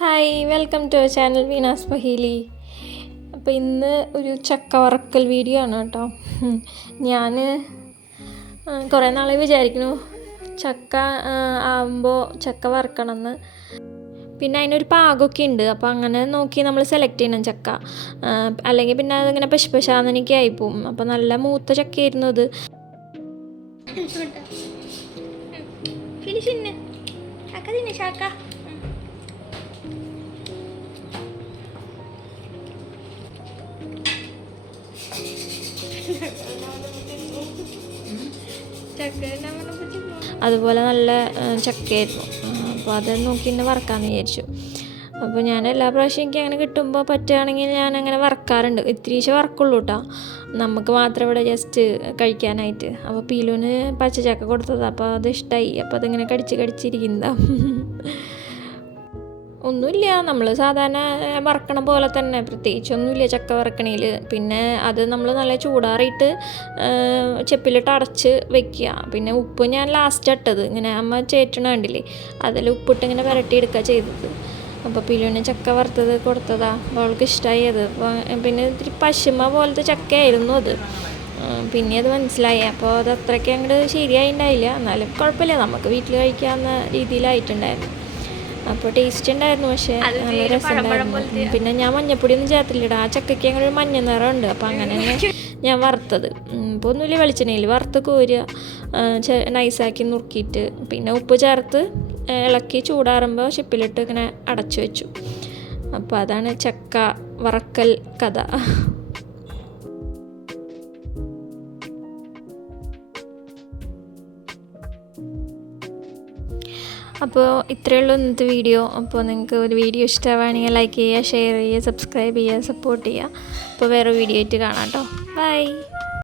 Hi welcome to channel Veena's Paheli അപ്പോൾ ഇന്ന് ഒരു ചക്ക വറക്കൽ വീഡിയോ ആണ് കേട്ടോ. ഞാൻ കുറേ നാളെ വിചാരിക്കുന്നു ചക്ക ആകുമ്പോൾ ചക്ക വറക്കണം എന്ന് പിന്നെ അതിനൊരു പാകമൊക്കെ ഉണ്ട് അപ്പോൾ അങ്ങനെ നോക്കി നമ്മൾ സെലക്ട് ചെയ്യണം ചക്ക. അല്ലെങ്കിൽ പിന്നെ അതിങ്ങനെ പശുപശാന്നനിക്ക് ആയിപ്പോവും അപ്പോൾ നല്ല മൂത്ത ചക്കയായിരുന്നു അത്. ചക്ക. അതുപോലെ നല്ല ചക്കയായിരുന്നു. അപ്പോൾ അത് നോക്കി തന്നെ വറക്കാമെന്ന് വിചാരിച്ചു. അപ്പോൾ ഞാൻ എല്ലാ പ്രാവശ്യം എനിക്ക് അങ്ങനെ കിട്ടുമ്പോൾ പറ്റുകയാണെങ്കിൽ ഞാൻ അങ്ങനെ വറക്കാറുണ്ട്. ഇത്തിരീശേ വറക്കുള്ളൂ കേട്ടോ നമുക്ക് മാത്രം ഇവിടെ ജസ്റ്റ് കഴിക്കാനായിട്ട്. അപ്പോൾ പീലുവിന് പച്ചച്ചക്ക കൊടുത്തത്. അപ്പോൾ അത് ഇഷ്ടമായി അപ്പോൾ അതിങ്ങനെ കടിച്ച് കടിച്ചിരിക്കുന്നതാണ് ഒന്നുമില്ല. നമ്മൾ സാധാരണ വറക്കണ പോലെ തന്നെ. പ്രത്യേകിച്ചൊന്നുമില്ല ചക്ക വറക്കണയിൽ പിന്നെ അത് നമ്മൾ നല്ല ചൂടാറിയിട്ട് ചെപ്പിലിട്ട് അടച്ച് വെക്കുക. പിന്നെ ഉപ്പ് ഞാൻ ലാസ്റ്റ് ഇട്ടത്. ഇങ്ങനെ അമ്മ ചേറ്റണ കണ്ടില്ലേ? അതിൽ ഉപ്പിട്ട് ഇങ്ങനെ പുരട്ടിയെടുക്കുക ചെയ്തത്. അപ്പോൾ പിലുവിന് ചക്ക വറുത്തത് കൊടുത്തതാ. അപ്പോൾ അവൾക്ക് ഇഷ്ടമായി അത്. പിന്നെ ഇത്തിരി പശുമ പോലത്തെ ചക്കയായിരുന്നു അത്. പിന്നെ അത് മനസ്സിലായി. അപ്പോൾ അത് അത്രയ്ക്ക് അങ്ങോട്ട് ശരിയായിണ്ടായില്ല. എന്നാലും കുഴപ്പമില്ല. നമുക്ക് വീട്ടിൽ കഴിക്കാവുന്ന രീതിയിലായിട്ടുണ്ടായിരുന്നു. അപ്പോൾ ടേസ്റ്റ് ഉണ്ടായിരുന്നു പക്ഷേ നല്ല രസമുണ്ടായിരുന്നു പിന്നെ ഞാൻ മഞ്ഞപ്പൊടി ഒന്നും ചേർത്തില്ലടാ. ആ ചക്കയ്ക്ക് അങ്ങനെ ഒരു മഞ്ഞ ഉണ്ട് അപ്പോൾ അങ്ങനെ തന്നെ ഞാൻ വറുത്തത്. ഇപ്പൊ ഇപ്പോൾ ഒന്നുമില്ല വെളിച്ചെണ്ണയിൽ വറുത്ത് കോരുക. നൈസാക്കി നുറുക്കിയിട്ട് പിന്നെ ഉപ്പ് ചേർത്ത് ഇളക്കി ചൂടാറുമ്പോൾ ഷിപ്പിലിട്ട് ഇങ്ങനെ അടച്ചു വെച്ചു. അപ്പോൾ അതാണ് ചക്ക വറക്കൽ കഥ. അപ്പോൾ ഇത്രയേ ഉള്ളൂ ഇന്നത്തെ വീഡിയോ അപ്പോൾ നിങ്ങൾക്ക് ഒരു വീഡിയോ ഇഷ്ടമാണെങ്കിൽ ലൈക്ക് ചെയ്യുക ഷെയർ ചെയ്യുക സബ്സ്ക്രൈബ് ചെയ്യുക സപ്പോർട്ട് ചെയ്യുക. അപ്പോൾ വേറെ വീഡിയോ ആയിട്ട് കാണാം കേട്ടോ. ബൈ